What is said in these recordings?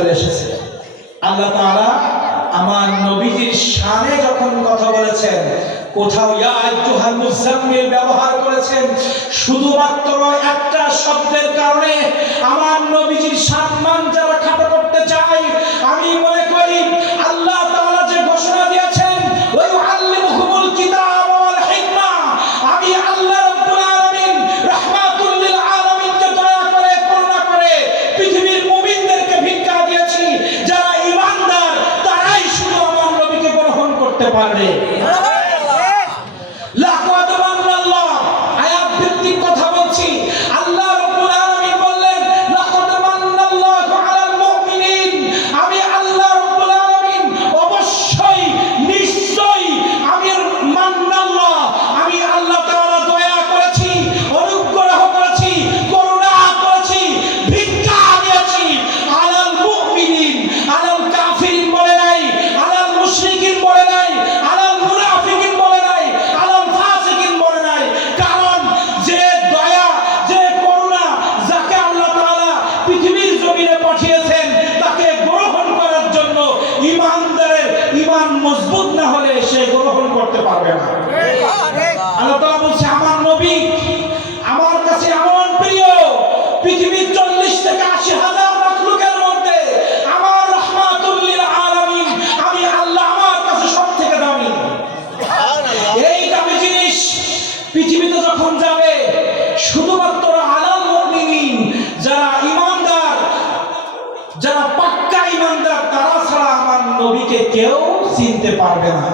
চলে এসেছে। আল্লাহ তাআলা আমার নবীজির শানে যখন কথা বলেছেন, কোথাও ইয়া আইয়ুহাল ব্যবহার করেছেন, শুধুমাত্র একটা শব্দের কারণে আমার নবীজির সম্মান যারা খাটো করতে চায়, আমি পারবে চিনতে পারবে না।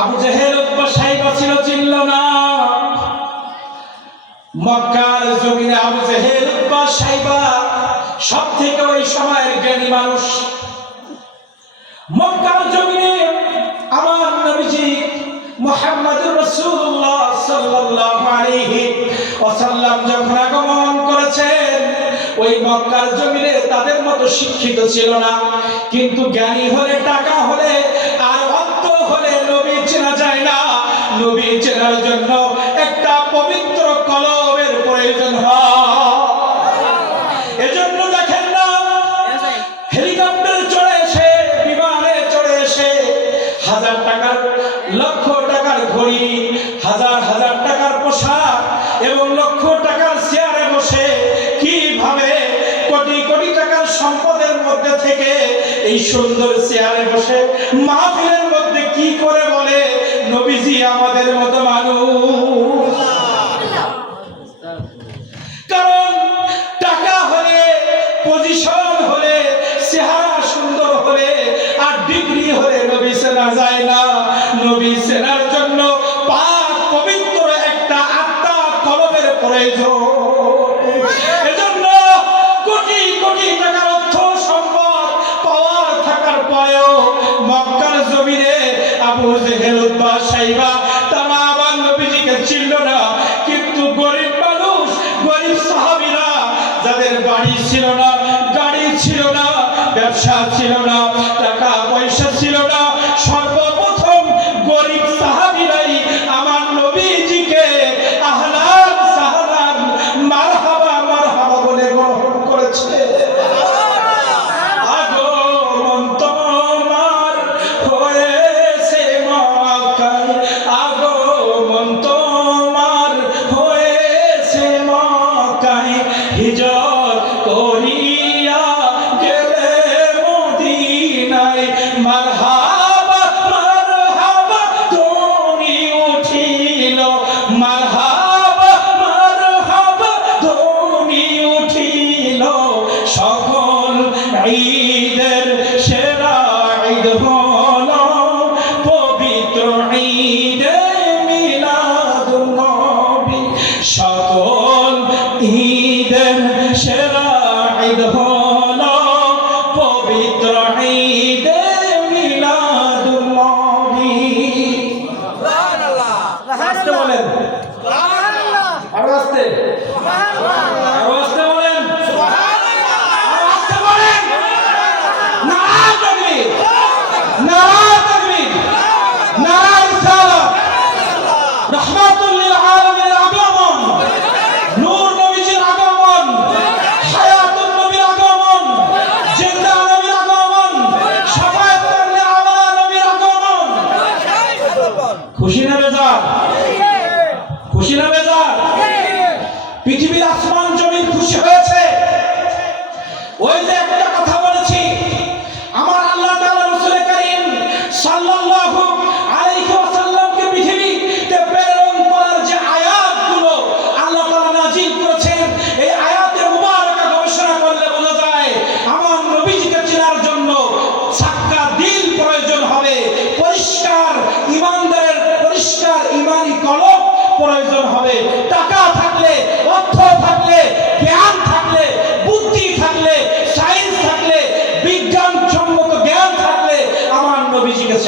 আবু জেহেল উতবা সাইবা ছিল চিনল না। মক্কার জমিনে আবু জেহেল উতবা সাইবা সব থেকে ওই সময়ের জ্ঞানী মানুষ। মক্কার জমিনে আমার নবীজি মুহাম্মদুর রাসূলুল্লাহ সাল্লাল্লাহু আলাইহি ওয়াসাল্লাম যখন আগমন করেছেন ওই মক্কার জমিনে তাদের মতো শিক্ষিত ছিল না কিন্তু জ্ঞানী হলে টাকা নবী চেনার জন্য একটা পবিত্র কলমের প্রয়োজন হয়। এজন্য দেখেন না, হেলিকপ্টারে চড়ে এসে, বিমানে চড়ে এসে, হাজার টাকার, লক্ষ টাকার ঘড়ি, হাজার হাজার টাকার পোশাক এবং লক্ষ টাকার চেয়ারে বসে কীভাবে কোটি কোটি টাকার সম্পদের মধ্যে থেকে এই সুন্দর চেয়ারে বসে মাহফিলের মধ্যে কি করে বলে নবীজি আমাদের মতো মানুষ। কারণ টাকা হলে পজিশন হলে, চেহারা সুন্দর হলে, আর ডিগ্রি হলে নবী সেনা যায় না। নবী সেনার জন্য পাক পবিত্র একটা আত্মা কলমের প্রয়োজন। না। কিন্তু গরিব মানুষ যাদের বাড়ি ছিল না, গাড়ি ছিল না, ব্যবসা ছিল না, টাকা পয়সা ছিল না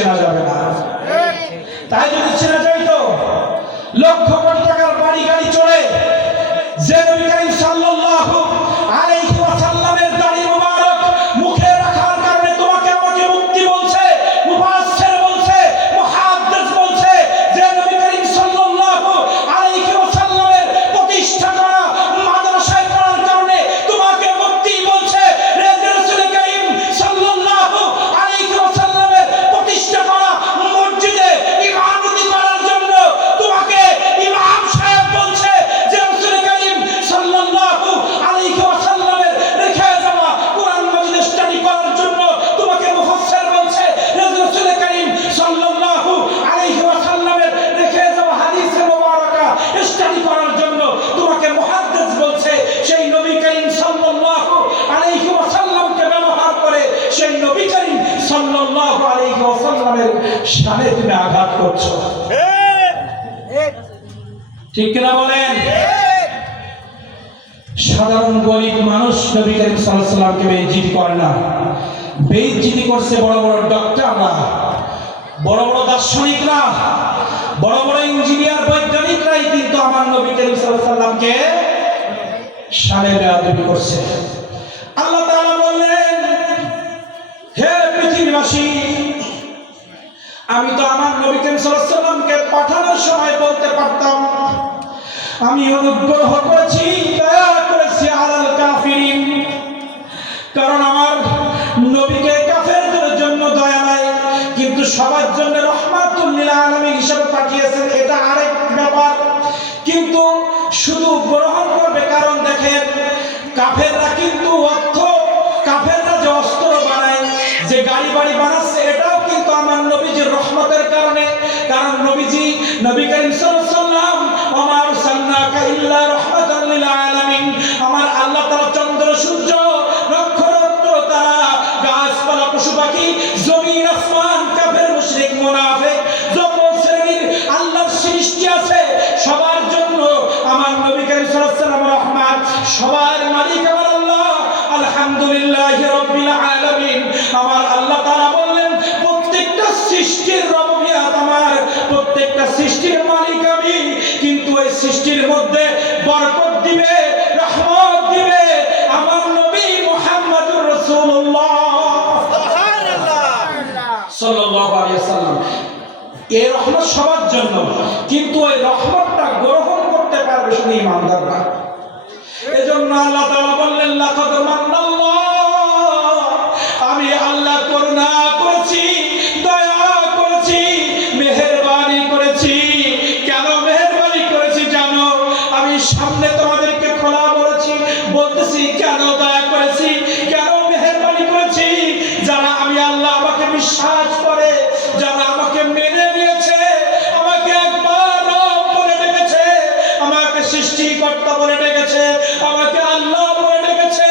চেনা যাবে না। তাই যদি চেনা যাইতো লক্ষ কোটি টাকার বাড়ি গাড়ি চলে। যে নবী সাধারণ গরিব মানুষ নবী করিম সাল্লামকে বেইজ্জতি করে না। বেইজ্জতি করছে বড় বড় ডক্টররা বড় বড় দার্শনিকরা, বড় বড় ইঞ্জিনিয়ার, বৈজ্ঞানিকরাই কিন্তু আমার নবী করিম সাল্লামকে শানে বেয়াদবি করছে। আল্লাহ তাআলা বললেন, হে পৃথিবীবাসী, আমি তো আমার নবী করিম সাল্লামকে পাঠানোর সময় বলতে পারতাম। আমি অনুগ্রহ করেছি, দয়া অর্থ, কাফেররা অস্ত্র বানায়, যে গাড়ি বাড়ি বানাচ্ছে, এটাও কিন্তু আমার নবীজির রহমতের কারণে। কারণ নবীজি, নবী করিম জমিন আসমান, কাফের, মুশরিক, মুনাফিক যত শ্রেণির আল্লাহর সৃষ্টি আছে, সবার জন্য আমার নবী করিম সাল্লাল্লাহু রহমান, সবার মালিক আমার আল্লাহ, আলহামদুলিল্লাহ রাব্বিল আলামিন। আমার আল্লাহ তাআলা বললেন, প্রত্যেকটা সৃষ্টির আমার, প্রত্যেকটা সৃষ্টির মালিক আমি, কিন্তু এই সৃষ্টির মধ্যে বরকত দিবে এই রহমত সবার জন্য। কিন্তু ওই রহমতটা গ্রহণ করতে পারবে শুধু ইমানদাররা এজন্য আল্লাহ তাআলা বললেন, লাকাদ মান্নাল্লাহ। আমি আল্লাহ করুণা সৃষ্টিকর্তা বলে ডেকেছে, আমাকে আল্লাহ বলে ডেকেছে,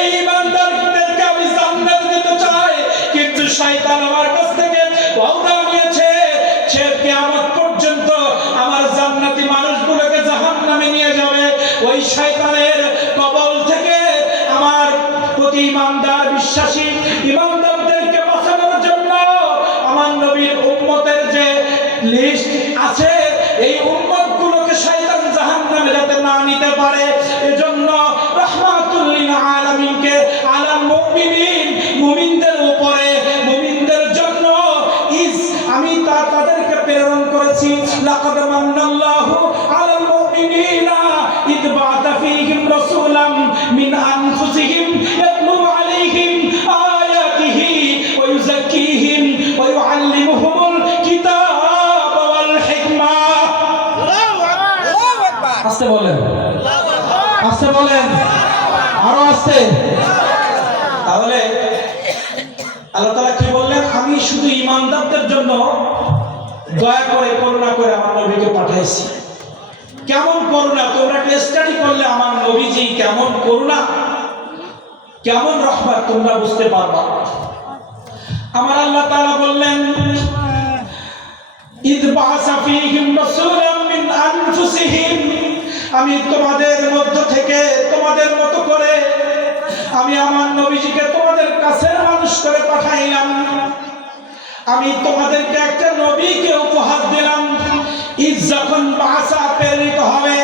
এই ইমানদারদেরকে আমি জান্নাত দিতে চাই, কিন্তু শয়তান আমার কাছ থেকে এজন্য রহমাতুল্লিল আলামিনকে আলাল মুমিনিন, মুমিনদের উপরে, মুমিনদের জন্য ইস আমি তা তাদেরকে প্রেরণ করেছি। লাকাদ আসতে বলেন। আরও আসতে তাহলে আল্লাহ তাআলা কি বললেন? আমি শুধু ইমানদারদের জন্য দয়া করে, করুণা করে আমার নবীকে পাঠাইছি। কেমন করুণা? তোমরা একটা স্টাডি করলে আমার নবীজি কেমন করুণা? কেমন রহমত তোমরা বুঝতে পারবা। আমার আল্লাহ তাআলা বললেন, ইদ বাসা ফীহিম রাসূলাম মিন আনফুসিহিম। আমি তোমাদের মধ্য থেকে, তোমাদের মতো করে আমি আমার নবীজিকে তোমাদের কাছের মানুষ করে পাঠাইলাম। আমি তোমাদেরকে একটা নবীকে উপহার দিলাম। ইজ যখন বাসা প্রেরিত হবে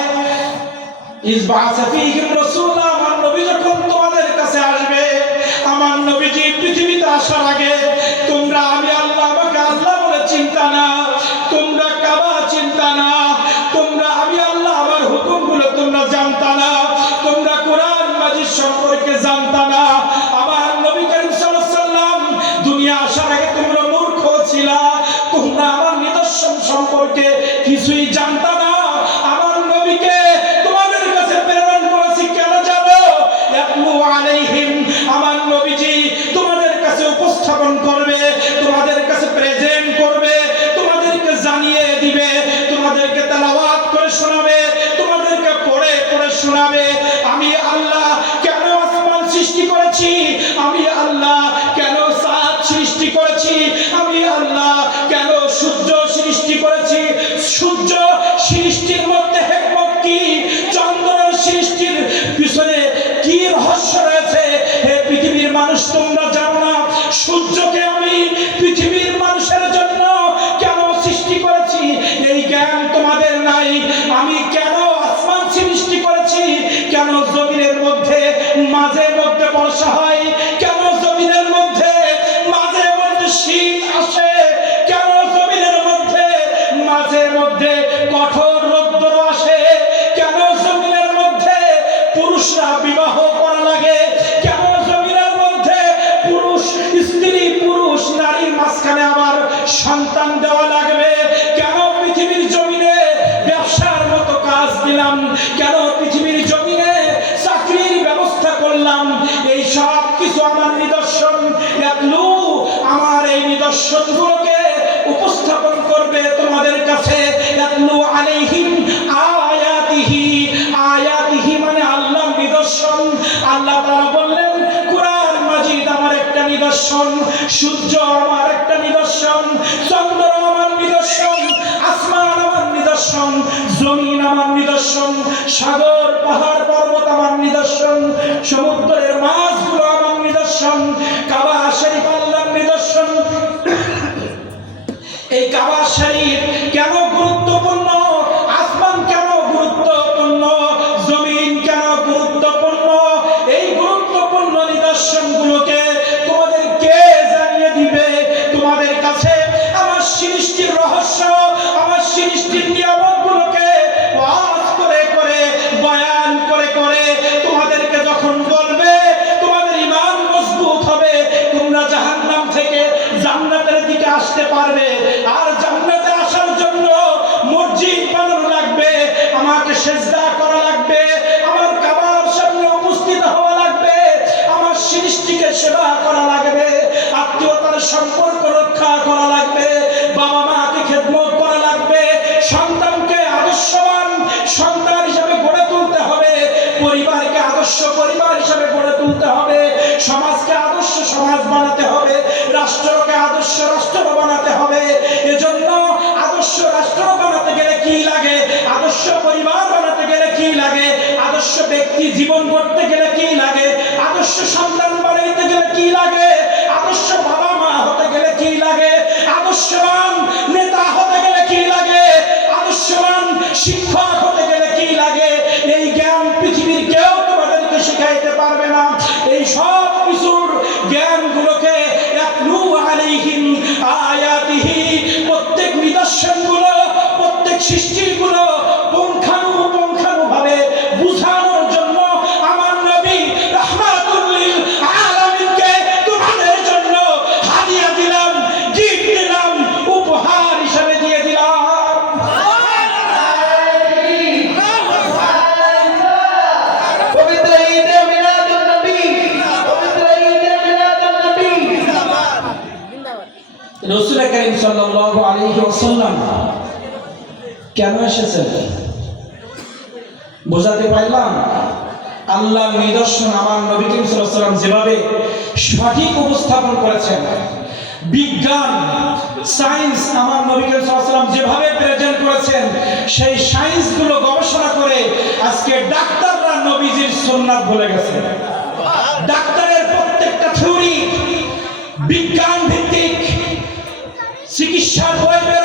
ইজ বাসা ফীহিম রাসূলা আমার নবী যখন তোমাদের কাছে আসবে, আমার নবীজি পৃথিবীতে আসার আগে তোমরা আমি সম্পর্কে জানতা না। আমার নবী করিম সাল্লাম দুনিয়া আসার আগে তোমরা মূর্খ ছিলা, তোমরা আমার নিদর্শন সম্পর্কে কিছুই জানতা মানুষ, তোমরা জানো না, সূর্যকে আমি পৃথিবীর মানুষের জন্য কেন সৃষ্টি করেছি? এই জ্ঞান তোমাদের নাই। আমি কেন আসমান সৃষ্টি করেছি? কেন জমিনের মধ্যে মাঝে মধ্যে বর্ষা হয়? কেন জমিনের মধ্যে মাঝে মধ্যে শীত আসে? কেন জমিনের মধ্যে মাঝে মধ্যে কঠোর রৌদ্র আসে? কেন জমিনের মধ্যে পুরুষরা বিবাহ করা সন্তান দেওয়া লাগবে। কেন পৃথিবীর জমিনে ব্যবসার মতো কাজ দিলাম? কেন পৃথিবীর জমিনে চাকরির ব্যবস্থা করলাম? এই সব কিছু আমার নিদর্শন। আমার এই নিদর্শনগুলোকে উপস্থাপন করবে তোমাদের কাছে। আলাইহিম নিদর্শন, সূর্য আমার একটা নিদর্শন, চন্দ্র আমার নিদর্শন, আসমান আমার নিদর্শন, জমিন আমার নিদর্শন, সাগর, পাহাড়, পর্বত আমার নিদর্শন, সমুদ্রের মাছগুলো আমার নিদর্শন, কাবা, শরীফ, আল্লাহর নিদর্শন। এই কাবা, শরীফ কাছে আমার সৃষ্টির রহস্য, আমার সৃষ্টির নিয়ামতগুলোকে করে করে, বয়ান করে করে তোমাদেরকে যখন বলবে, তোমাদের ইমান মজবুত হবে, তোমরা জাহান্নাম থেকে জান্নাতের দিকে আসতে পারবে। আর জান্নাতে আসার জন্য মসজিদ বানানো লাগবে, আমাকে সেজদা করা লাগবে, আমার কাবার সামনে উপস্থিত হওয়া লাগবে, আমার সৃষ্টিকে সেবা করা লাগবে, আত্মীয়তার সম্পর্ক রক্ষা করা লাগবে, বাবা মাকে খেদমত করা লাগবে, সন্তানকে আদর্শবান সন্তান হিসাবে গড়ে তুলতে হবে, পরিবারকে আদর্শ পরিবার হিসাবে গড়ে তুলতে হবে, সমাজকে আদর্শ সমাজ বানাতে হবে, রাষ্ট্রকে আদর্শ রাষ্ট্র বানাতে হবে। এজন্য আদর্শ রাষ্ট্র বানাতে গেলে কি লাগে? আদর্শ পরিবার বানাতে গেলে কি লাগে? আদর্শ ব্যক্তি জীবন গড়তে গেলে কি লাগে? আদর্শ সন্তান রসুল করিম ওয়াসাল্লাম কেন এসেছেন? বোঝাতে পারলাম, আল্লাহর নিদর্শন আমার নবী করিম ওয়াসাল্লাম যেভাবে সঠিক উপস্থাপন করেছেন, বিজ্ঞান, সায়েন্স আমার নবী করিম ওয়াসাল্লাম যেভাবে প্রেজেন্ট করেছেন, সেই সায়েন্সগুলো গবেষণা করে আজকে ডাক্তাররা নবীজির সুন্নাত বলে গেছে। ডাক্তারের প্রত্যেকটা থিওরি বিজ্ঞান ভিত্তিক ঈর্ষার ভয়